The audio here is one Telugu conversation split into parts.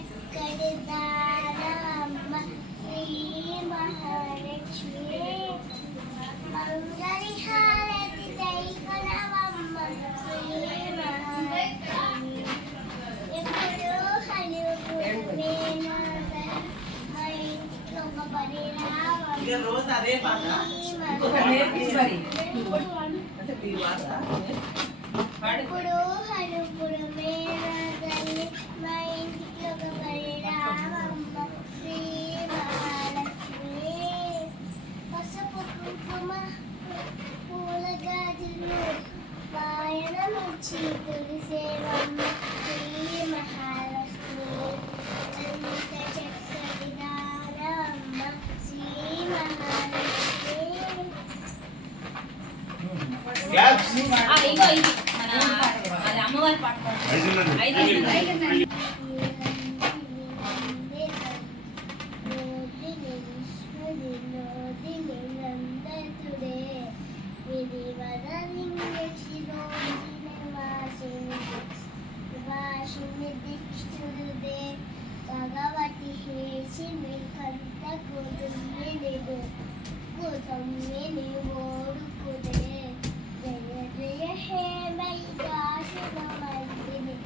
చక్కటి దానమ్మ శ్రీ మహాలక్ష్మి మంగళి హారతి దైవనవమ్మ శ్రీ మహాలక్ష్మి ఎప్పుడు రోజు అదే పాట ఇప్పుడు హనుపుడు మేనతల్లి మా ఇంటికి ఒక పరిణామమ్మ శ్రీ మహాలక్ష్మి పసుపు కుంకుమ పూల గాజులు పాయనమిచ్చి తులిసేవమ్మ శ్రీ మహాలక్ష్మి అంత చక్కటి దానమ్మ శ్రీ మహాలక్ష్మి అమ్మవారి పాట భగవతి హేసి కంట కూతుమ్మిని ఓడుకుదే జయ జయ హే మై దాశివమర్దిని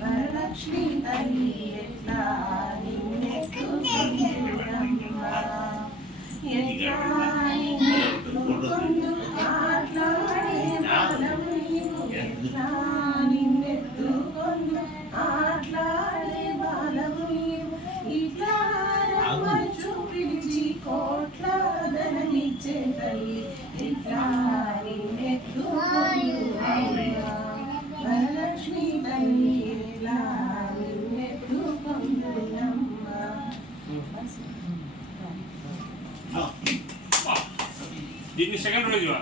వరలక్ష్మి తల్లి ఎట్లా ఆట్లాడే బాలము ఇట్లా పిలిచి కోట్ల ధనమిచ్చే తల్లి ఇట్లా వరలక్ష్మి తల్లి ఇలా నిన్నెత్తుకొందునమ్మ. దీన్ని సెకండ్ రోజు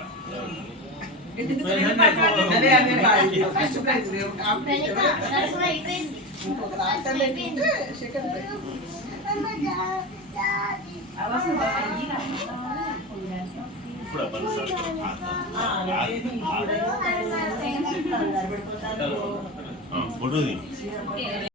ఇప్పుడు